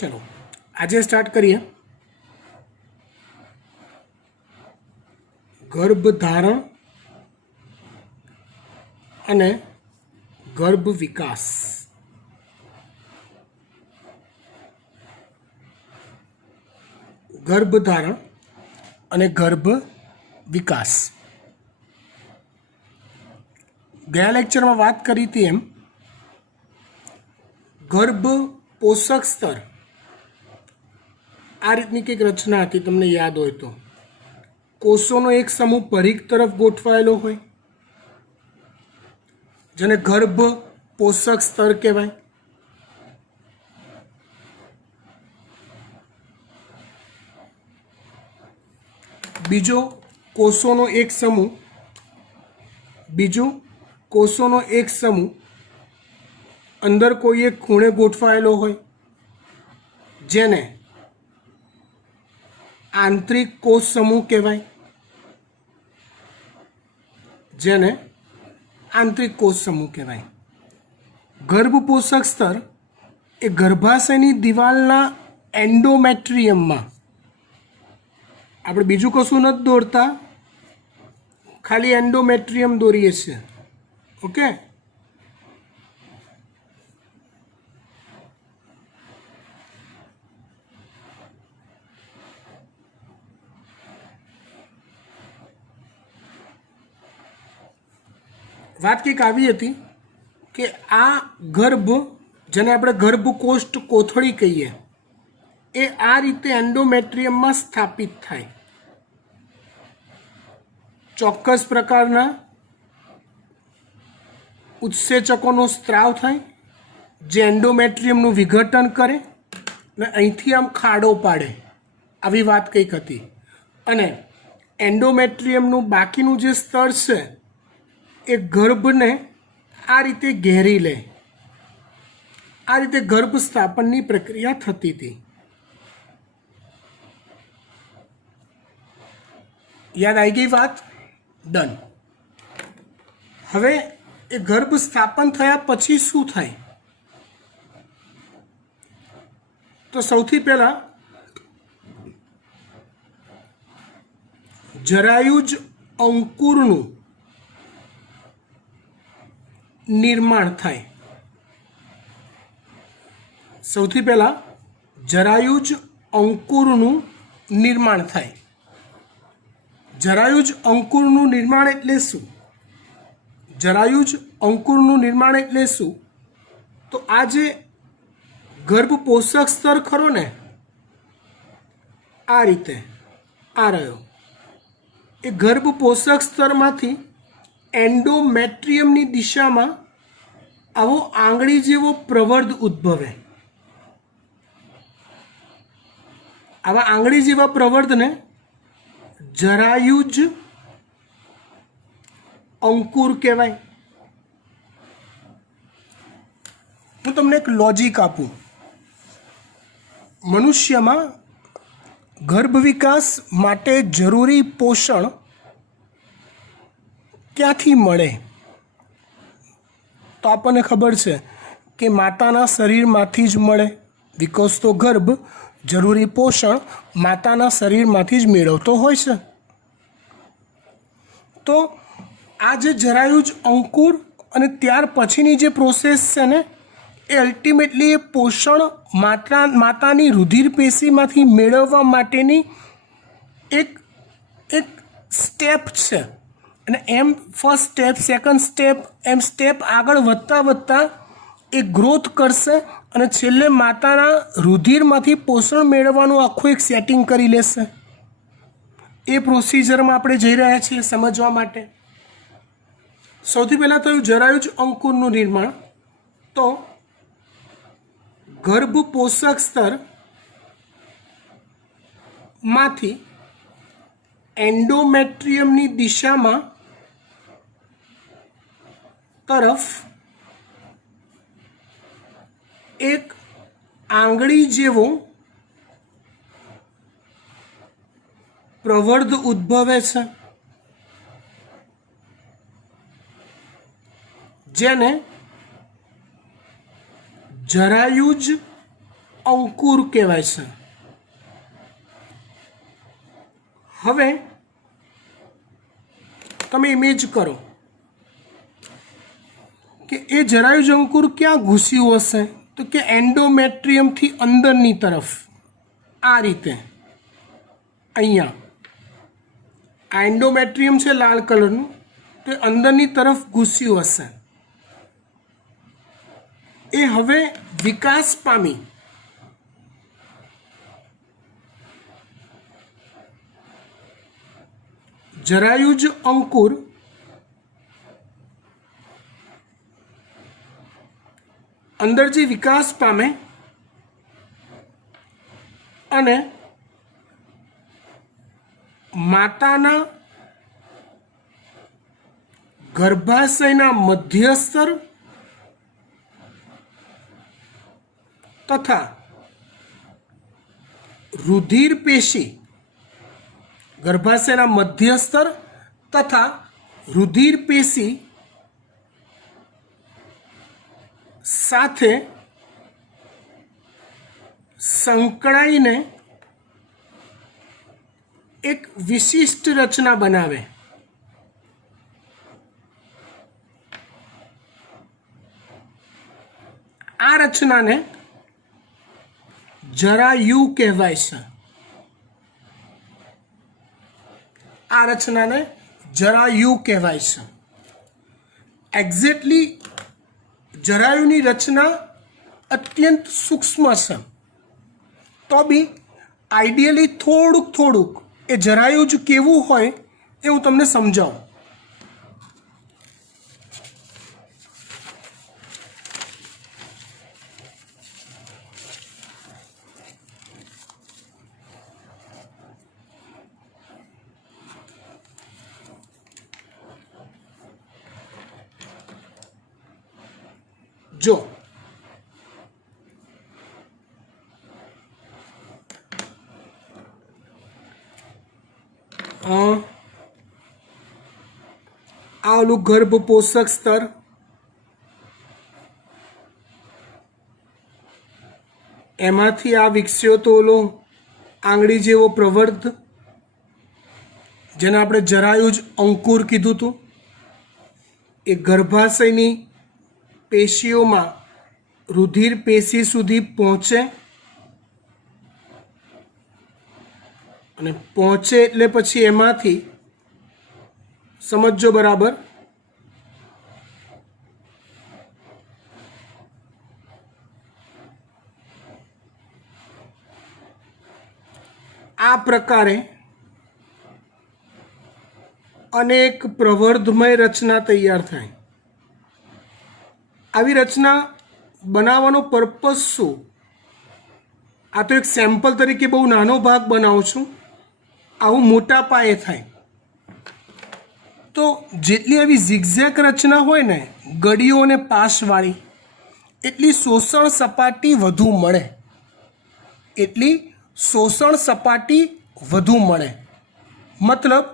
चलो आज स्टार्ट करिए। गर्भधारण अने गर्भ विकास। गर्भधारण अने गर्भ विकास गया लेक्चर में बात करी थी एम गर्भ पोषक स्तर आ रीतनी कंईक रचना थी। तमने याद होय तो कोषोनो एक समूह परिघ तरफ गोठवायेलो होय जेने गर्भ पोषक स्तर कहेवाय। बीजो कोषोनो एक समूह अंदर कोई एक खूणे गोठवायेलो होय जेने आंतरिक कोष समूह कहेवाय। आंतरिक कोष समूह कहेवाय। गर्भ पोषक स्तर ए गर्भाशयनी दीवालना एंडोमेट्रियम में આપણે બીજું કશું નથી દોરતા, ખાલી એન્ડોમેટ્રિયમ દોરીએ છીએ। ઓકે, વાત કંઈક આવી હતી કે આ ગર્ભ જેને આપણે ગર્ભકોષ્ઠ કોથળી કહીએ એ આ રીતે એન્ડોમેટ્રિયમમાં સ્થાપિત થાય। ચોક્કસ પ્રકારના ઉત્સેચકોનો સ્ત્રાવ થાય જે એન્ડોમેટ્રિયમનું વિઘટન કરે અને અહીંથી આમ ખાડો પાડે, આવી વાત કંઈક હતી। અને એન્ડોમેટ્રિયમનું બાકીનું જે સ્તર છે એ ગર્ભને આ રીતે ઘેરી લે। આ રીતે ગર્ભ સ્થાપનની પ્રક્રિયા થતી હતી। याद आई गई बात? डन। हवे ए गर्भ स्थापन थया पछी शुं थाय? तो सौथी पहला जरायुज अंकुरनु निर्माण थाय। सौथी पहला जरायुज अंकुरनु निर्माण थाय। जरायुज अंकुरનું નિર્માણ એટલે શું? જરાયુજ અંકુરનું નિર્માણ એટલે શું? તો આ જે ગર્ભ પોષક સ્તર ખરો ને આ રીતે આ રહ્યો, એ ગર્ભ પોષક સ્તરમાંથી એન્ડોમેટ્રિયમની દિશામાં આવો આંગળી જેવો પ્રવર્ધ ઉદ્ભવે। આવા આંગળી જેવા પ્રવર્ધને जरायुज अंकुर कहवाय। हूँ तमने एक लॉजिक आपू। मनुष्य में गर्भ विकास माटे जरूरी पोषण क्यांथी मळे? तो आपने खबर है कि माताना शरीरमांथी ज मळे, बिकॉज तो गर्भ जरूरी पोषण माताना शरीरमांथी ज मेळवतो होय छे। तो आ जे जरायुज अंकुर अने त्यार पछीनी जे प्रोसेस छे ने ए अल्टिमेटली ए पोषण मातानी रुधिर पेशीमांथी मेळववा माटेनी एक स्टेप छे। अने एम फर्स्ट स्टेप, सेकंड स्टेप, एम स्टेप आगळ वधता वधता ए ग्रोथ करशे અને છેલ્લે માતાના રુધિરમાંથી પોષણ મેળવવાનું આખું એક સેટિંગ કરી લેશે। એ પ્રોસિજરમાં આપણે જઈ રહ્યા છીએ સમજવા માટે। સૌથી પહેલાં થયું જરાયુજ અંકુરનું નિર્માણ। તો ગર્ભ પોષક સ્તર માંથી એન્ડોમેટ્રિયમની દિશામાં તરફ एक आंगળી जेवो प्रवर्ध उद्भवे छे जेने जरायुज અંકુર કહેવાય છે। હવે તમે ઇમેજ કરો કે એ જરાયુજ અંકુર ક્યાં ઘૂસ્યું હશે, તો કે એન્ડોમેટ્રિયમથી અંદરની તરફ, આ રીતે અહીંયા આ એન્ડોમેટ્રિયમ છે લાલ કલરનું, તો અંદરની તરફ ઘૂસ્યું હશે। એ હવે વિકાસ પામી જરાયુજ અંકુર અંદરથી વિકાસ પામે અને માતાના ગર્ભાશયના મધ્યસ્તર તથા રુધિર પેશી, ગર્ભાશયના મધ્યસ્તર તથા રુધિર પેશી સાથે સંકળાઈને એક વિશિષ્ટ રચના બનાવે। આ રચનાને જરાયુ કહેવાય છે। આ રચનાને જરાયુ કહેવાય છે। એક્ઝેક્ટલી જરાયુની રચના અત્યંત સૂક્ષ્મ છે, તો બી આઈડિયલી થોડુંક એ જરાયુજ કેવું હોય એ હું તમને સમજાવું। જો આ ઓલું ગર્ભ પોષક સ્તર, એમાંથી આ વિકસ્યો તો ઓલો આંગળી જેવો પ્રવર્ધ, જેને આપણે જરાયુજ અંકુર કીધું હતું। એ ગર્ભાશયની પેશીઓમાં રુધિર પેશી સુધી પહોંચે અને પહોંચે એટલે પછી એમાંથી સમજો બરાબર, આ પ્રકારે અનેક પ્રવર્ધમય રચના તૈયાર થાય। આવી રચના બનાવવાનો પર્પઝ શું? આ તો એક સેમ્પલ તરીકે બહુ નાનો ભાગ બનાવું છું, આવું મોટા પાયે થાય તો જેટલી આવી ઝિગઝેગ રચના હોય ને ગળીઓ અને પાસવાળી, એટલી શોષણ સપાટી વધુ મળે, એટલી શોષણ સપાટી વધુ મળે। મતલબ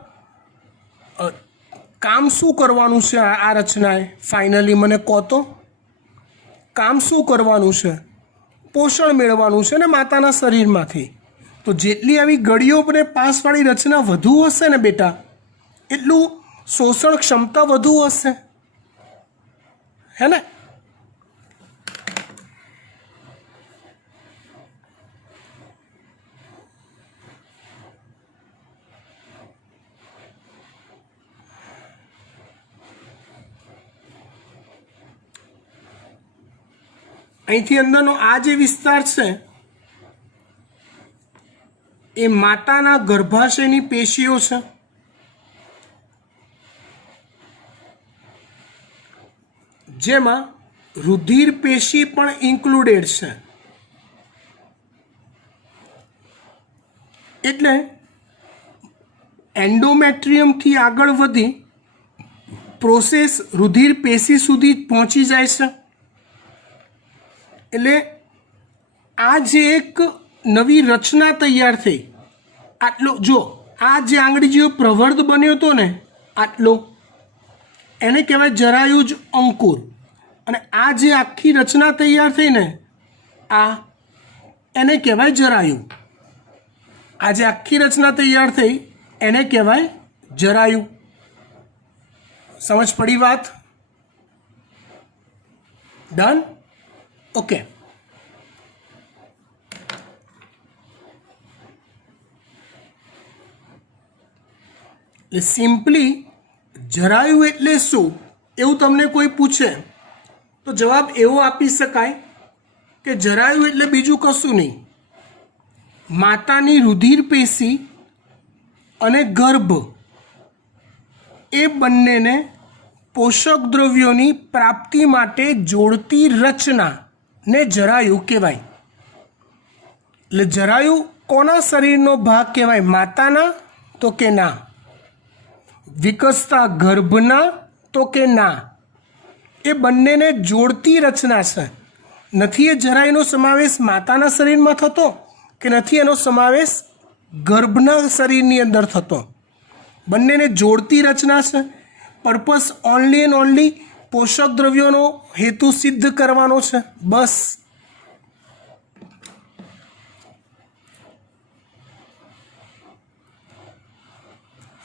કામ શું કરવાનું છે આ રચનાએ? ફાઇનલી મને કહો તો કામ શું કરવાનું છે? પોષણ મેળવવાનું છે ને માતાના શરીરમાંથી। તો જેટલી આવી ગળીઓ અને પાસવાળી રચના વધુ હશે ને બેટા, એટલું શોષણ ક્ષમતા વધુ હશે, હે ને? અહીંથી અંદરનો આ જે વિસ્તાર છે એ માતાના ગર્ભાશયની પેશીઓ છે। જેમાં રુધિર પેશી પણ ઇન્ક્લુડેડ છે। એટલે એન્ડોમેટ્રિયમથી આગળ વધી પ્રોસેસ રુધિર પેશી સુધી પહોંચી જાય છે। એટલે આ જે એક નવી રચના તૈયાર થઈ, આટલો જો આ જે આંગળી જેવો પ્રવર્ધ બન્યો હતો ને આટલો, એને કહેવાય જરાયુજ અંકુર। અને આ જે આખી રચના તૈયાર થઈ ને, આ એને કહેવાય જરાયુ. આ જે આખી રચના તૈયાર થઈ એને કહેવાય જરાયુ. સમજ પડી વાત? ડન? ઓકે. એટલે સિમ્પલી જરાયુ એટલે શું એવું તમને કોઈ પૂછે તો જવાબ એવો આપી શકાય કે જરાયુ એટલે બીજું કશું નહીં, માતાની રુધિર પેશી અને ગર્ભ એ બંનેને પોષક દ્રવ્યોની પ્રાપ્તિ માટે જોડતી રચનાને જરાયુ કહેવાય. એટલે જરાયુ કોના શરીરનો ભાગ કહેવાય? માતાના? તો કે ના. વિકસતા ગર્ભના? તો કે ના. એ બંનેને જોડતી રચના છે. નથી એ જરાયુનો સમાવેશ માતાના શરીરમાં થતો કે નથી એનો સમાવેશ ગર્ભના શરીરની અંદર થતો. બંનેને જોડતી રચના છે. પર્પસ ઓનલી એન્ડ ઓનલી પોષક દ્રવ્યોનો હેતુ સિદ્ધ કરવાનો છે, બસ.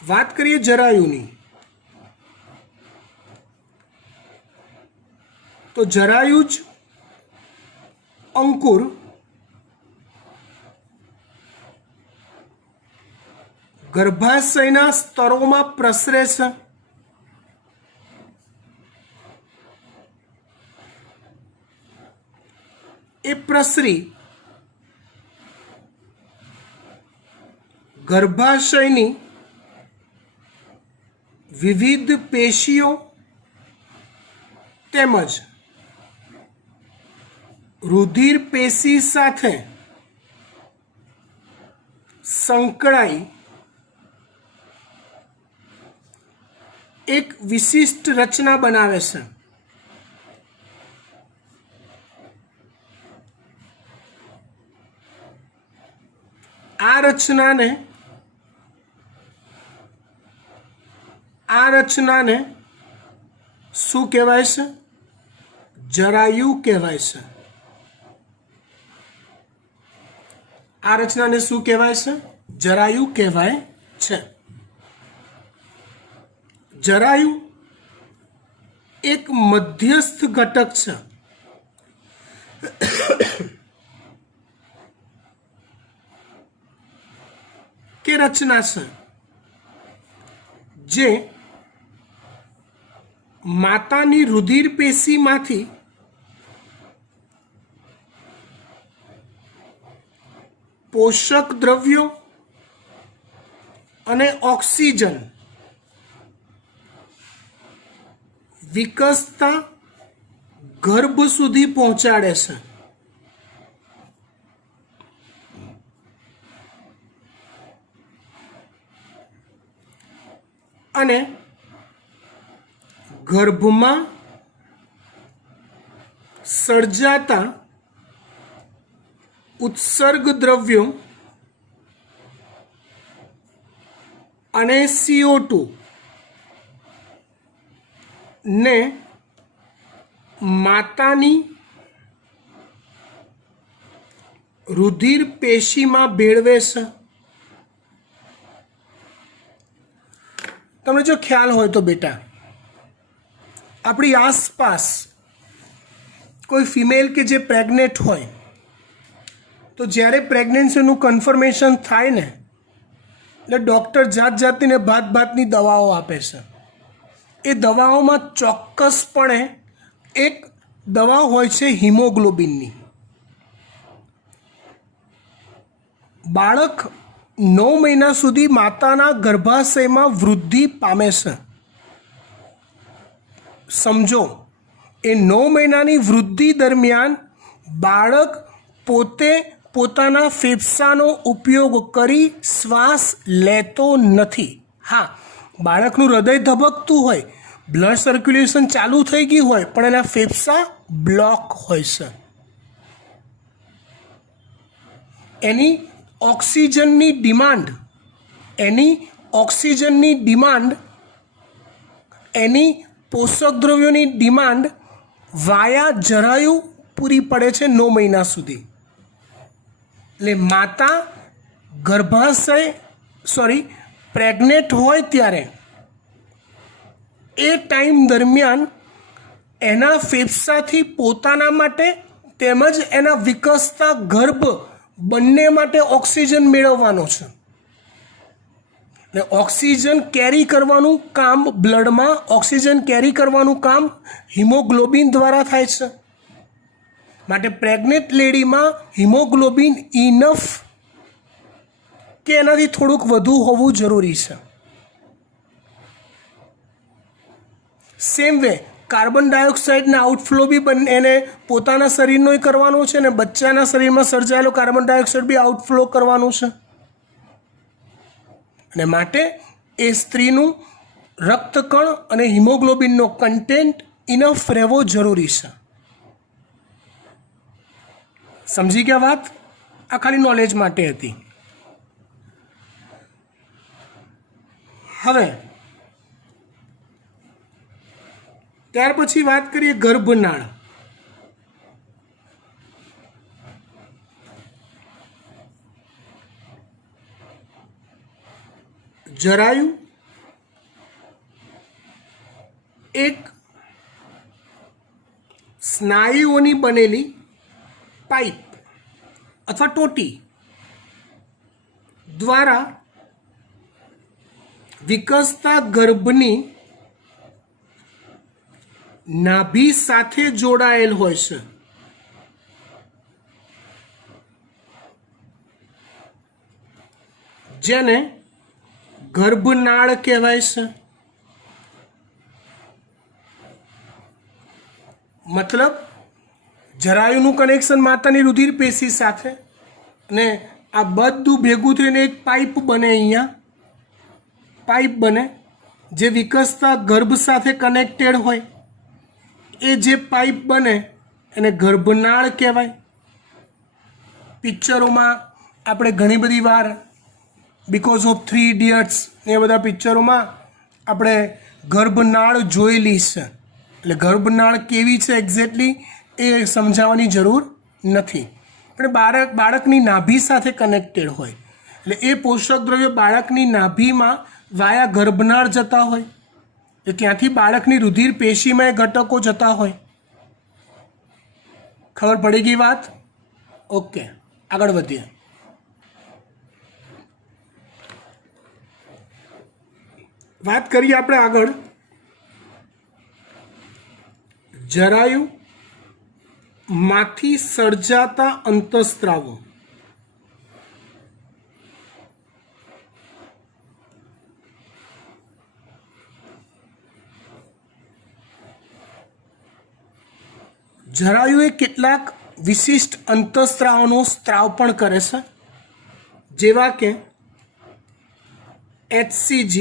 વાત કરીએ જરાયુની, તો જરાયુ જ અંકુર ગર્ભાશયના સ્તરોમાં પ્રસરે છે. એ પ્રસરી ગર્ભાશયની વિવિધ પેશીઓ તેમજ રુધિર પેશી સાથે સંકળાઈ એક વિશિષ્ટ રચના બનાવે છે. આ રચનાને શું કહેવાય છે? જરાયુ કહેવાય છે. આ રચનાને શું કહેવાય છે? જરાયુ કહેવાય છે. જરાયુ એક મધ્યસ્થ ઘટક છે. કે રચના છે જે માતાની રુધિર પેશીમાંથી પોષક દ્રવ્યો અને ઓક્સિજન વિકસતા ગર્ભ સુધી પહોંચાડે છે. અને ગર્ભમાં સર્જાતા ઉત્સર્ગ દ્રવ્યો અને CO2 ને માતાની રુધિર પેશીમાં ભેળવે છે. તમને જો ખ્યાલ હોય તો બેટા, આપણી આસપાસ કોઈ ફિમેલ કે જે પ્રેગ્નેન્ટ હોય તો જ્યારે પ્રેગ્નન્સીનું કન્ફર્મેશન થાય ને એટલે ડૉક્ટર જાત જાતની ને ભાતની દવાઓ આપે છે. એ દવાઓમાં ચોક્કસપણે એક દવા હોય છે હિમોગ્લોબિનની. બાળક 9 મહિના સુધી માતાના ગર્ભાશયમાં વૃદ્ધિ પામે છે. સમજો, એ 9 મહિનાની વૃદ્ધિ દરમિયાન બાળક પોતે પોતાના ફેફસાનો ઉપયોગ કરી શ્વાસ લેતો નથી. હા, બાળકનું હૃદય ધબકતું હોય, બ્લડ સર્ક્યુલેશન ચાલુ થઈ ગયું હોય, પણ એના ફેફસા બ્લોક હોય છે. એની ઓક્સિજનની ડિમાન્ડ એની પોષક દ્રવ્યોની ડિમાન્ડ વાયા જરાયુ પૂરી પડે છે 9 મહિના સુધી. એટલે માતા પ્રેગ્નેન્ટ હોય ત્યારે એ ટાઈમ દરમિયાન એના ફેફસાથી પોતાના માટે તેમજ એના વિકસતા ગર્ભ બંને માટે ઓક્સિજન મેળવવાનો છે. એટલે ઓક્સિજન કેરી કરવાનું કામ બ્લડમાં ઓક્સિજન કેરી કરવાનું કામ હિમોગ્લોબિન દ્વારા થાય છે. માટે પ્રેગ્નેન્ટ લેડીમાં હિમોગ્લોબિન ઇનફ કે એનાથી થોડુંક વધુ હોવું જરૂરી છે. સેમ વે કાર્બન ડાયોક્સાઇડના આઉટફ્લો બી એને પોતાના શરીરનો કરવાનો છે અને બચ્ચાના શરીરમાં સર્જાયેલો કાર્બન ડાયોક્સાઇડ બી આઉટફ્લો કરવાનું છે. અને માટે એ સ્ત્રીનું રક્તકણ અને હિમોગ્લોબિનનો કન્ટેન્ટ ઇનફ રહેવો જરૂરી છે. સમજી ગયા વાત? આ ખાલી નોલેજ માટે હતી. હવે ત્યાર પછી વાત કરીએ ગર્ભનાળ. જરાયુ એક સ્નાયુઓની બનેલી પાઇપ અથવા ટોટી દ્વારા વિકસતા ગર્ભની નાભી સાથે જોડાયેલ હોય છે. જેને ગર્ભનાળ કહેવાય છે. મતલબ જરાયુનું કનેક્શન માતાની રુધિર પેશી સાથે અને આ બધું ભેગું થઈને એક પાઇપ બને. અહીંયા પાઇપ બને જે વિકસતા ગર્ભ સાથે કનેક્ટેડ હોય. એ જે પાઇપ બને એને ગર્ભનાળ કહેવાય. પિક્ચરોમાં આપણે ઘણી બધી વાર બીકોઝ ઓફ 3 ઇડિયટ્સ એ બધા પિક્ચરોમાં આપણે ગર્ભનાળ જોયેલી છે. એટલે ગર્ભનાળ કેવી છે એક્ઝેક્ટલી એ સમજાવવાની જરૂર નથી. પણ બાળકની નાભી સાથે કનેક્ટેડ હોય એટલે એ પોષક દ્રવ્યો બાળકની નાભીમાં વાયા ગર્ભનાળ જતા હોય. એ ત્યાંથી બાળકની રુધિર પેશીમાં એ ઘટકો જતા હોય. ખબર પડી ગઈ વાત? ઓકે, આગળ વધીએ. વાત કરીએ આપણે આગળ જરાયુ માંથી સર્જાતા અંતઃસ્ત્રાવો. જરાયુએ કેટલાક વિશિષ્ટ અંતઃસ્ત્રાવનો સ્ત્રાવ પણ કરે છે, જેવા કે HCG,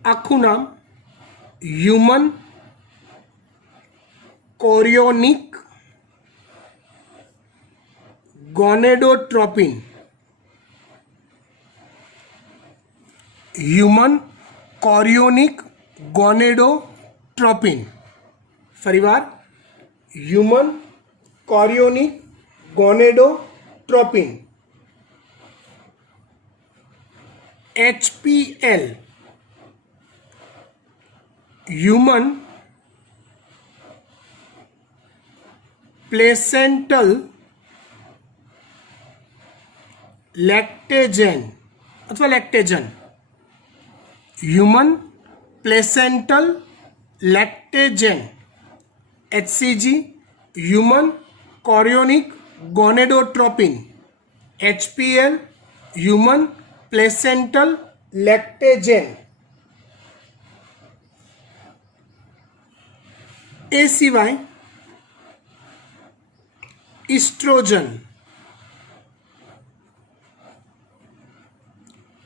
આખું નામ human chorionic ગોનેડોટ્રોપિન. Human chorionic gonadotropin. ફરીવાર human chorionic gonadotropin HPL. Human placental lactogen અથવા lactogen. Human placental lactogen HCG. Human chorionic gonadotropin HPL. Human placental lactogen. એ સિવાય ઇસ્ટ્રોજન,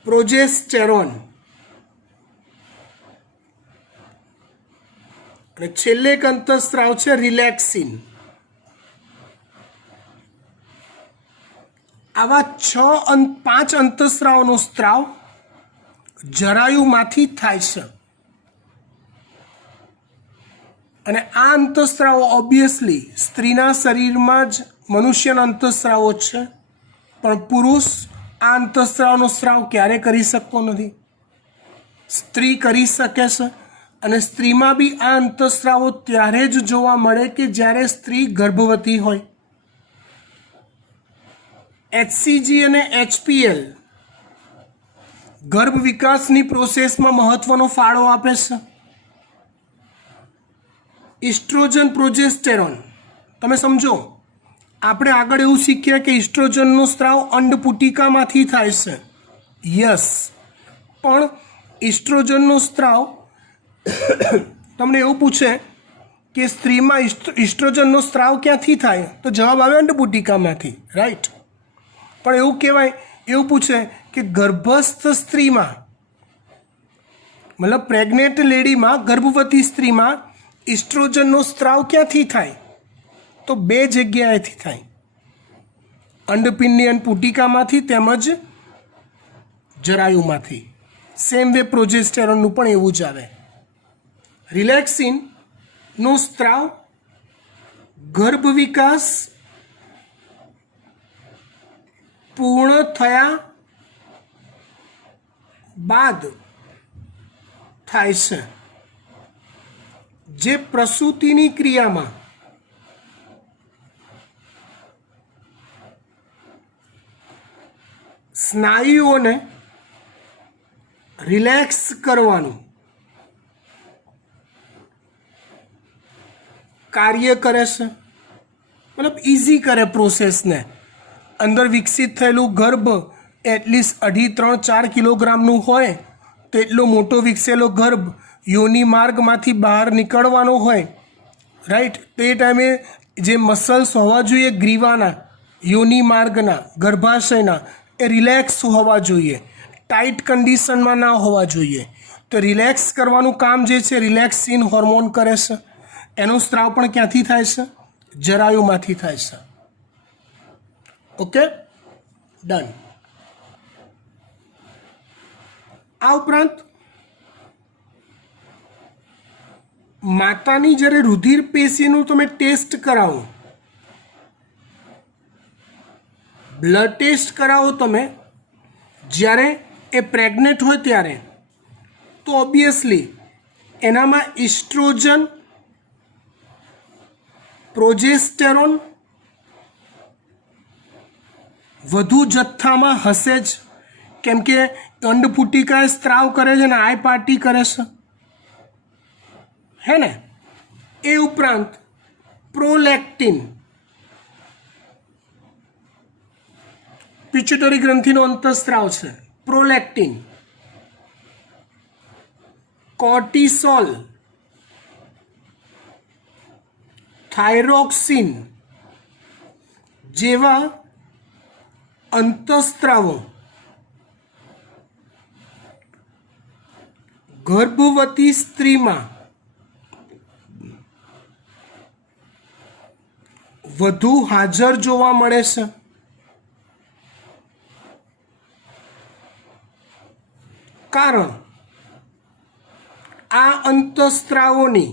પ્રોજેસ્ટેરોન અને છેલ્લે એક અંતઃસ્ત્રાવ છે રિલેક્સિન. આવા 5 અંતઃસ્ત્રાવનો સ્ત્રાવ જરાયુમાંથી થાય છે. અને આ અંતઃસ્ત્રાવો ઓબ્વિયસલી સ્ત્રીના શરીરમાં જ મનુષ્યના અંતઃસ્ત્રાવો જ છે, પણ પુરુષ આ અંતઃસ્ત્રાવનો સ્ત્રાવ ક્યારે કરી શકતો નથી, સ્ત્રી કરી શકે છે. અને સ્ત્રીમાં બી આ અંતઃસ્ત્રાવો ત્યારે જ જોવા મળે કે જ્યારે સ્ત્રી ગર્ભવતી હોય. HCG અને HPL ગર્ભ વિકાસની પ્રોસેસમાં મહત્વનો ફાળો આપે છે. ઇસ્ટ્રોજન પ્રોજેસ્ટેરોન, તમે સમજો, આપણે આગળ એવું શીખ્યા કે ઇસ્ટ્રોજનનો સ્ત્રાવ અંડપુટિકામાંથી થાય છે. યસ, પણ ઇસ્ટ્રોજનનો સ્ત્રાવ તમને એવું પૂછે કે સ્ત્રીમાં ઇસ્ટ્રોજનનો સ્ત્રાવ ક્યાંથી થાય, તો જવાબ આવે અંડપુટિકામાંથી, રાઈટ. પણ એવું કહેવાય, એવું પૂછે કે ગર્ભસ્થ સ્ત્રીમાં, મતલબ પ્રેગ્નેન્ટ લેડીમાં, ગર્ભવતી સ્ત્રીમાં ઇસ્ટ્રોજનનો સ્ત્રાવ ક્યાંથી થાય, તો બે જગ્યાએથી થાય, અંડપિંડની અંડપુટિકામાંથી તેમજ જરાયુમાંથી. સેમ વે પ્રોજેસ્ટેરોનનું પણ એવું જ આવે. રિલેક્સિનનો સ્ત્રાવ ગર્ભ વિકાસ પૂર્ણ થયા બાદ થાય છે, જે પ્રસૂતિની ક્રિયામાં સ્નાયુઓને રિલેક્સ કરવાનું કાર્ય કરે છે, મતલબ ઇઝી કરે પ્રોસેસને. અંદર વિકસિત થયેલું ગર્ભ એટલીસ્ટ 2.5-3-4 કિલોગ્રામનું હોય, તો એટલો મોટો વિકસેલો ગર્ભ યોનિ માર્ગમાંથી બહાર નીકળવાનો હોય, રાઈટ. તે ટાઈમે જે મસલ્સ હોવા જોઈએ ગ્રીવાના, યોનિ માર્ગના, ગર્ભાશયના, એ રિલેક્સ હોવા જોઈએ, ટાઈટ કન્ડિશનમાં ના હોવા જોઈએ. તો રિલેક્સ કરવાનું કામ જે છે રિલેક્સિન હોર્મોન કરે છે. એનો સ્ત્રાવ પણ ક્યાંથી થાય છે? જરાયુમાંથી થાય છે. Okay, done. આ ઉપરાંત માતાની જ્યારે રુધિર પેશીનું તમે ટેસ્ટ કરાવો, બ્લડ ટેસ્ટ કરાવો તમે જ્યારે એ પ્રેગ્નેન્ટ હોય ત્યારે, તો ઓબ્વિયસલી એનામાં ઇસ્ટ્રોજન, પ્રોજેસ્ટેરોન વધુ જથ્થામાં હશે જ, કેમ કે અંડપુટિકા સ્ત્રાવ કરે છે ને આય પાર્ટી કરે છે, હે ને. એ ઉપરાંત પ્રોલેક્ટિન, પિચ્યુટરી ગ્રંથિનો અંતઃસ્ત્રાવ છે, પ્રોલેક્ટિન, કોર્ટિસોલ, થાઇરોક્સિન જેવા અંતઃસ્ત્રાવો ગર્ભવતી સ્ત્રીમાં વધુ હાજર જોવા મળે છે. કારણ આ અંતઃસ્ત્રાવોની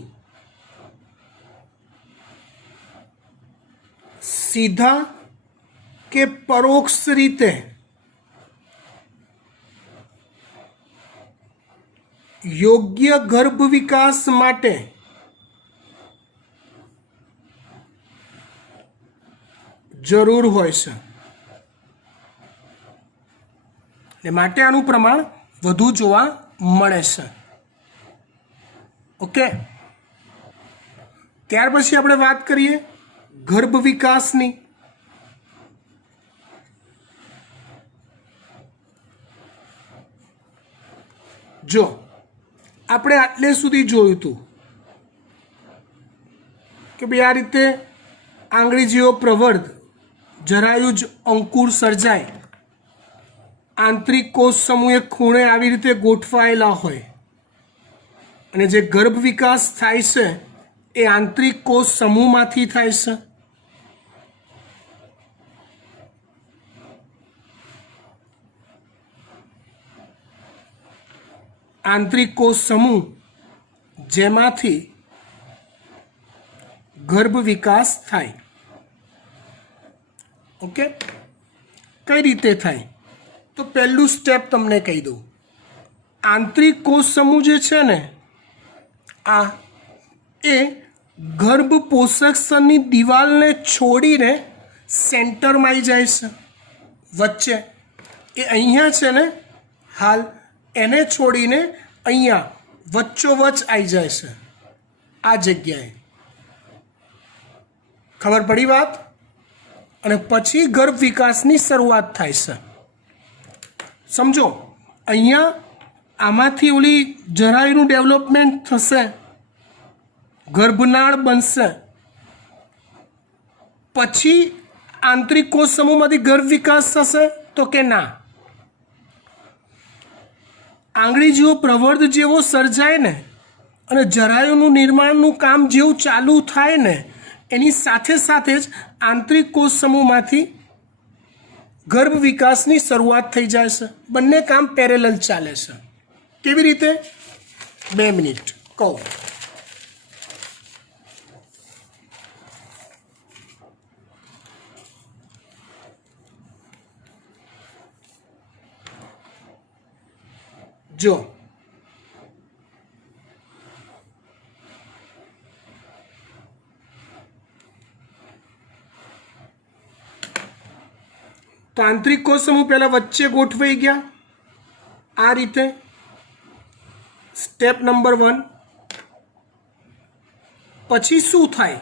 સીધા કે પરોક્ષ રીતે યોગ્ય ગર્ભ વિકાસ માટે જરૂર હોય છે. એટલે માટે આનું પ્રમાણ વધુ જોવા મળે છે. ઓકે, ત્યાર પછી આપણે વાત કરીએ ગર્ભ વિકાસની. જો આપણે આટલે સુધી જોયું હતું કે ભાઈ આ રીતે આંગળી જેવો પ્રવર્ધ જરાયુજ અંકુર સર્જાય, આંતરિક કોષ સમૂહ એક ખૂણે આવી રીતે ગોઠવાયેલા હોય, અને જે ગર્ભ વિકાસ થાય છે એ આંતરિક કોષ સમૂહમાંથી થાય છે. આંતરિક કોષ સમૂહ જેમાંથી ગર્ભ વિકાસ થાય. ઓકે, કઈ રીતે થાય? તો પહેલું સ્ટેપ તમને કહી દઉં. આંતરિક કોષ સમૂહ જે છે ને આ એ ગર્ભ પોષક સ્તરની દિવાલને છોડીને સેન્ટરમાં આવી જાય છે, વચ્ચે. એ અહીંયા છે ને હાલ, એને છોડીને અહીંયા વચ્ચોવચ્ચ આવી જાય છે, આ જગ્યાએ. ખબર પડી વાત? અને પછી ગર્ભ વિકાસની શરૂઆત થાય છે. સમજો, અહીંયા આમાંથી ઓલી જરાયુનું ડેવલપમેન્ટ થશે, ગર્ભનાળ બનશે, પછી આંતરિક કોષ સમૂહમાંથી ગર્ભ વિકાસ થશે? તો કે ના. આંગળી જેવો પ્રવર્ધ જેવો સર્જાય ને અને જરાયુનું નિર્માણનું કામ જેવું ચાલુ થાય ને એની સાથે સાથે જ આંતરિક કોષ સમૂહમાંથી ગર્ભ વિકાસની શરૂઆત થઈ જાય છે. બંને કામ પેરેલલ ચાલે છે. કેવી રીતે? 2 મિનિટ કહું. જો તો આંતરિક કોષ સમૂહ પહેલા વચ્ચે ગોઠવાઈ ગયા આ રીતે. Step number 1. પછી શું થાય?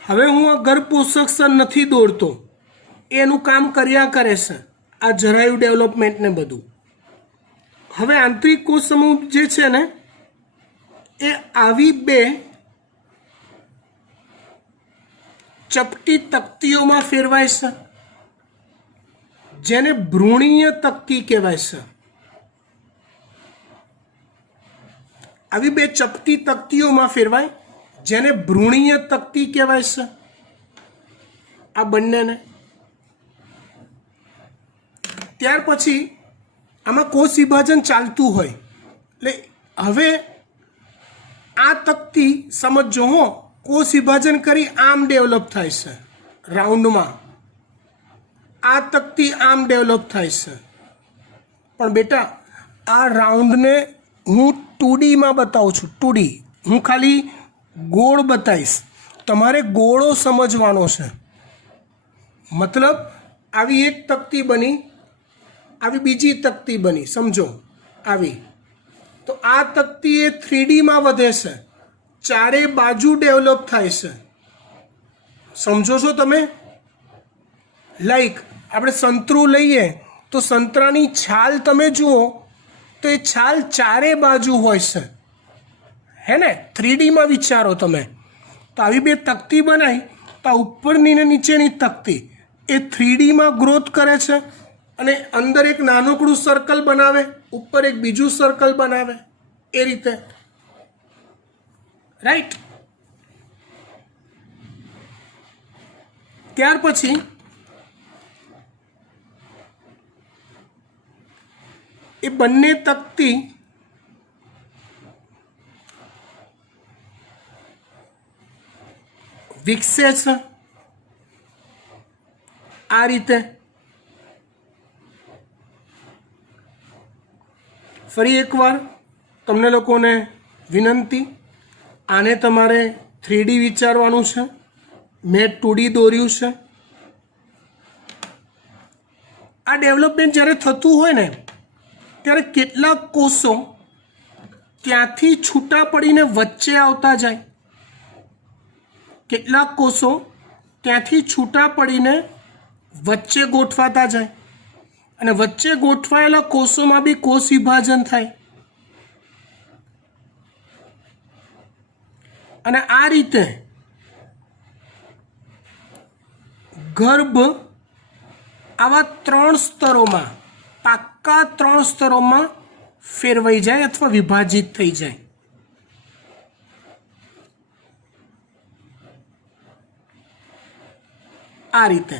હવે હું આ ગર્ભ પોષક સ્તર નથી દોરતો, એનું કામ કર્યા કરે છે આ જરાયુ ડેવલપમેન્ટ ને બધું. હવે આંતરિક કોષ સમૂહ જે છે ને એ આવી 2 ચપટી તકતીઓમાં ફેરવાય છે, જેને ભ્રૂણીય તકતી કહેવાય છે. આવી 2 ચપટી તકતીઓમાં ફેરવાય, જેને ભ્રૂણીય તકતી કહેવાય છે. આ બંનેને ત્યાર પછી આમાં કોષ વિભાજન ચાલતું હોય એટલે હવે આ તકતી સમજો હો, કોષ વિભાજન કરી આમ ડેવલપ થાય છે રાઉન્ડમાં. આ તકતી આમ ડેવલપ થાય છે. પણ બેટા આ રાઉન્ડને હું 2Dમાં બતાવું છું. 2D હું ખાલી ગોળ બતાવીશ, તમારે ગોળો સમજવાનો છે. મતલબ આવી એક તકતી બની, આવી બીજી તકતી બની, સમજો આવી. તો આ તકતી એ 3Dમાં વધે છે, ચારે બાજુ ડેવલપ થાય છે. સમજો છો તમે? લાઈક આપણે સંતરું લઈએ તો સંતરાની છાલ તમે જુઓ તો એ છાલ ચારે બાજુ હોય છે, હે ને? 3Dમાં વિચારો તમે. તો આવી 2 તકતી બનાવી તો આ ઉપરની ને નીચેની તકતી એ 3Dમાં ગ્રોથ કરે છે અને અંદર એક નાનકડું સર્કલ બનાવે, ઉપર એક બીજું સર્કલ બનાવે, એ રીતે. રાઈટ? ત્યાર પછી એ બંને તકતી વિકસે છે આ રીતે. ફરી એકવાર તમને લોકોને વિનંતી, આને તમારે 3D વિચારવાનું છે. મેં 2D દોર્યું છે. આ ડેવલપમેન્ટ જ્યારે થતું હોય ને ત્યારે કેટલાક કોષો ત્યાંથી છૂટા પડીને વચ્ચે આવતા જાય, કેટલાક કોષો ત્યાંથી છૂટા પડીને વચ્ચે ગોઠવાતા જાય, અને વચ્ચે ગોઠવાયેલા કોષોમાં બી કોષ વિભાજન થાય. અને આ રીતે ગર્ભ આવા 3 સ્તરોમાં, પાક્કા 3 સ્તરોમાં ફેરવાઈ જાય અથવા વિભાજિત થઈ જાય. આ રીતે,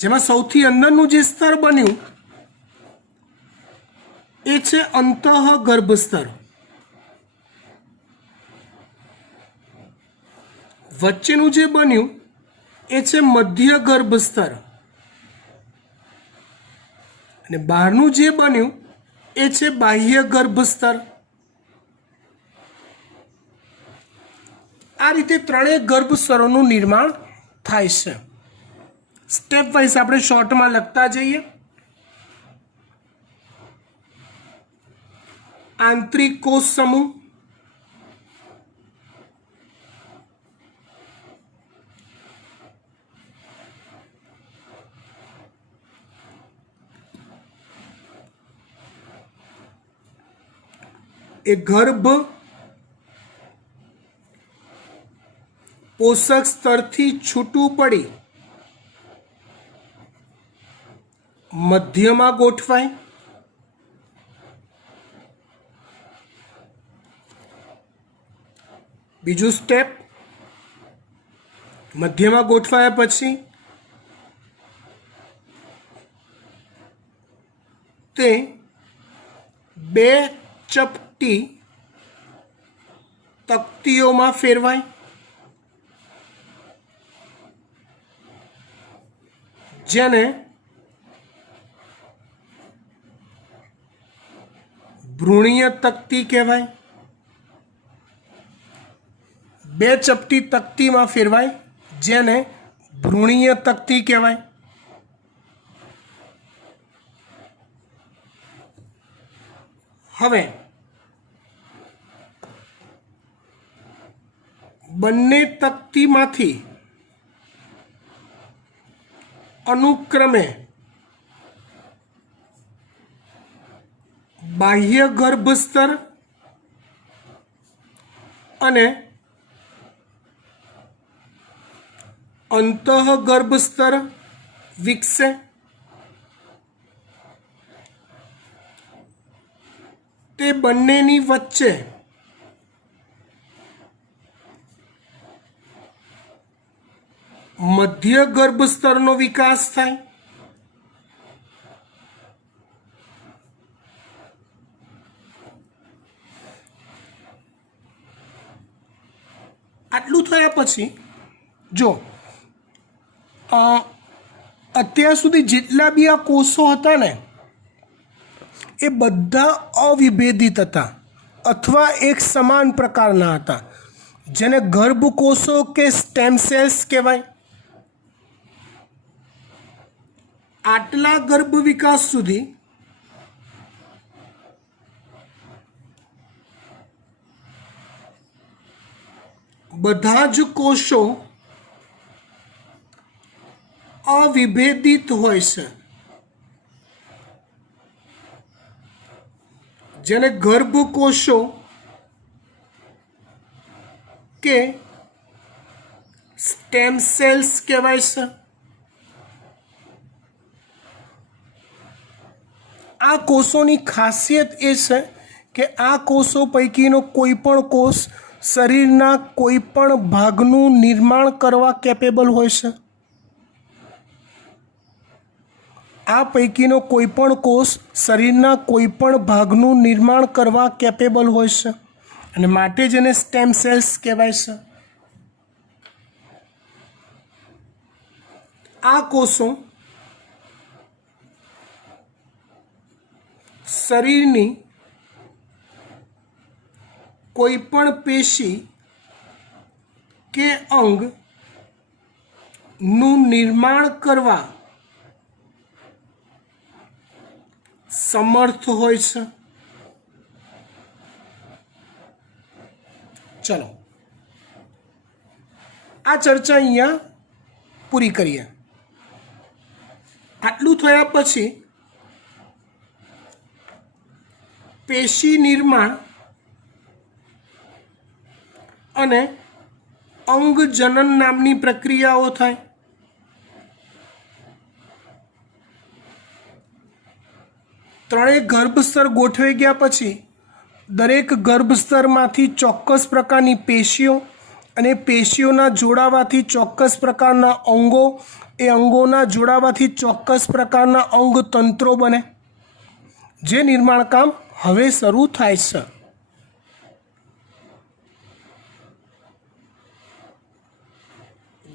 જેમાં સૌથી અંદરનું જે સ્તર બન્યું એ છે અંતઃગર્ભ સ્તર. વચ્ચેનું જે બન્યું એ છે મધ્ય ગર્ભસ્તર અને બહારનું જે બન્યું એ છે બાહ્ય ગર્ભસ્તર. આ રીતે ત્રણેય ગર્ભસ્તરોનું નિર્માણ થાય છે. સ્ટેપ વાઇઝ આપણે શોર્ટમાં લખતા જઈએ. આંતરિક કોષ સમૂહ, એ ગર્ભ પોષક સ્તરથી છૂટું પડી મધ્યમાં ગોઠવાય. બીજું સ્ટેપ, મધ્યમાં ગોઠવાયા પછી તે બે ચપટી તકતીઓમાં ફેરવાય. જેને ભ્રૂણીય તકતી કહેવાય. બે ચપટી તકતીમાં ફેરવાય જેને ભ્રૂણીય તકતી કહેવાય. હવે બંને તકતીમાંથી અનુક્રમે બાહ્ય ગર્ભસ્તર અને અંતઃગર્ભસ્તર વિકસે. તે બંનેની વચ્ચે મધ્ય ગર્ભસ્તરનો વિકાસ થાય. આટલું થયા પછી જો અત્યાર સુધી જેટલા બી આ કોષો હતા ને એ બધા અવિભેદિત હતા અથવા એક સમાન પ્રકારના હતા, જેને ગર્ભકોષો કે સ્ટેમ સેલ્સ કહેવાય. આટલા ગર્ભ વિકાસ સુધી બધા જ કોષો અવિભેદિત હોય છે, જેને ગર્ભકોષો કે સ્ટેમ સેલ્સ કહેવાય છે. આ કોષોની ખાસિયત એ છે કે આ કોષો પૈકીનો કોઈ પણ કોષ શરીરના કોઈ પણ ભાગનું નિર્માણ કરવા કેપેબલ હોય છે. આ પૈકીનો કોઈ પણ કોષ શરીરના કોઈ પણ ભાગનું નિર્માણ કરવા કેપેબલ હોય છે અને માટે જેને સ્ટેમ સેલ્સ કહેવાય છે. આ કોષો શરીરની કોઈ પણ પેશી કે અંગનું નિર્માણ કરવા સમર્થ હોય છે. ચલો આ ચર્ચા અહીંયા પૂરી કરીએ. આટલું થયા પછી પેશી નિર્માણ અને અંગજનન નામની પ્રક્રિયાઓ થાય. ત્રણેય ગર્ભસ્તર ગોઠવાઈ ગયા પછી દરેક ગર્ભસ્તરમાંથી ચોક્કસ પ્રકારની પેશીઓ અને પેશીઓના જોડાવાથી ચોક્કસ પ્રકારના અંગો, એ અંગોના જોડાવાથી ચોક્કસ પ્રકારના અંગતંત્રો બને, જે નિર્માણ કામ હવે શરૂ થાય છે.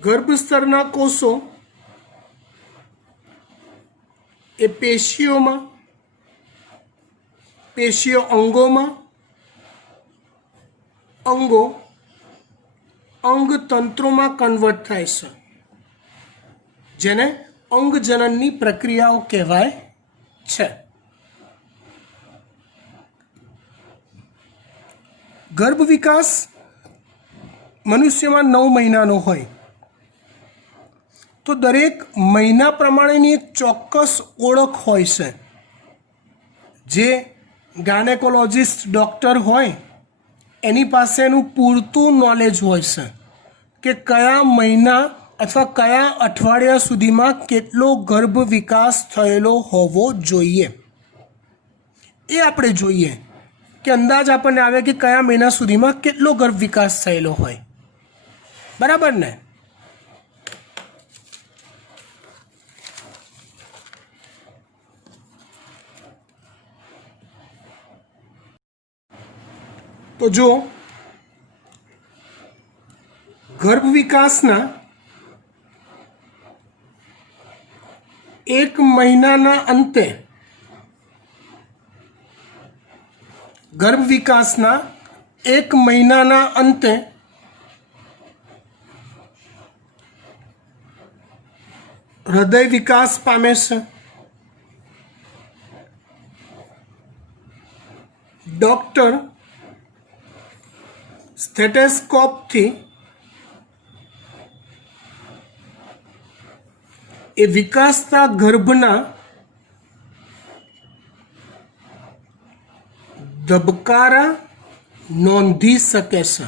ગર્ભસ્તરના કોષો એ પેશીઓમાં, પેશીઓ અંગોમાં, અંગો અંગતંત્રોમાં કન્વર્ટ થાય છે, જેને અંગજનનની પ્રક્રિયાઓ કહેવાય છે. ગર્ભ વિકાસ મનુષ્યમાં 9 મહિનાનો હોય તો દરેક મહિના પ્રમાણેની એક ચોક્કસ ઓળખ હોય છે. જે ગાયનેકોલોજિસ્ટ ડૉક્ટર હોય એની પાસેનું પૂરતું નોલેજ હોય છે કે કયા મહિના અથવા કયા અઠવાડિયા સુધીમાં કેટલો ગર્ભ વિકાસ થયેલો હોવો જોઈએ. એ આપણે જોઈએ કે અંદાજ આપણને આવે કે કયા મહિના સુધીમાં કેટલો ગર્ભ વિકાસ થયેલો હોય. બરાબર ને? તો જો ગર્ભ વિકાસના 1 મહિનાના અંતે, ગર્ભ વિકાસના 1 મહિનાના અંતે હૃદય વિકાસ પામે છે. ડૉક્ટર સ્ટેથોસ્કોપથી એ વિકાસતા ગર્ભના ધબકારા નોંધી શકે છે.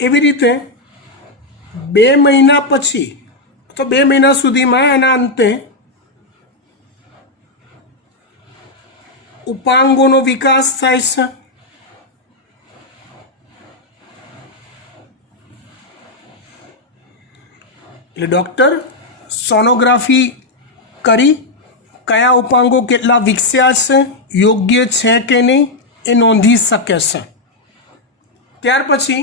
એવી રીતે 2 મહિના પછી અથવા 2 મહિના સુધીમાં એના અંતે ઉપાંગોનો વિકાસ થાય છે. એટલે ડૉક્ટર સોનોગ્રાફી કરી કયા ઉપાંગો કેટલા વિકસ્યા છે, યોગ્ય છે કે નહીં એ નોંધી શકે છે. ત્યાર પછી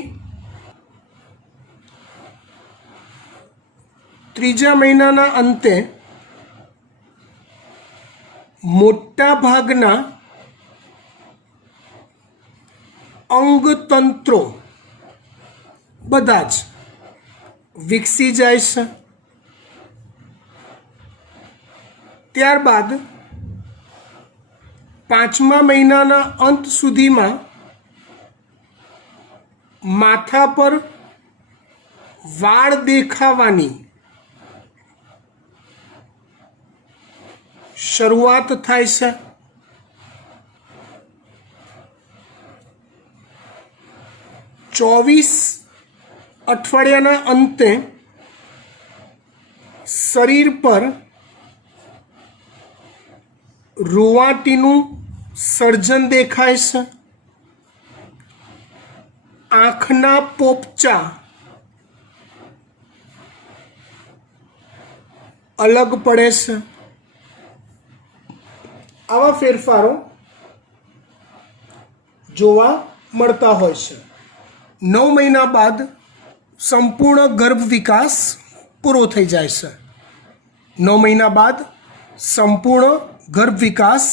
3જા મહિનાના અંતે મોટા ભાગના અંગતંત્રો બધા જ વિકસી જાય છે. ત્યારબાદ 5મા મહિનાના અંત સુધીમાં માથા પર વાળ દેખાવાની શરૂઆત થાય છે. ચોવીસ અઠવાડિયાના અંતે શરીર પર રૂંવાટીનું સર્જન દેખાય છે. આંખના પોપચા અલગ પડે છે. આવા ફેરફારો જોવા મળતા હોય છે. 9 મહિના બાદ સંપૂર્ણ ગર્ભ વિકાસ પૂરો થઈ જાય છે. 9 મહિના બાદ સંપૂર્ણ ગર્ભ વિકાસ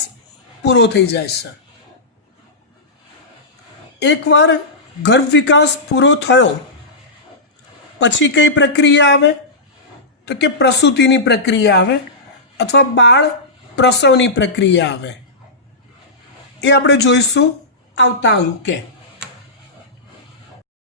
પૂરો થઈ જાય છે. એકવાર ગર્ભ વિકાસ પૂરો થયો પછી કઈ પ્રક્રિયા આવે તો કે પ્રસૂતિની પ્રક્રિયા આવે અથવા બાળ પ્રસવની પ્રક્રિયા આવે. એ આપણે જોઈશું આવતા અંકે.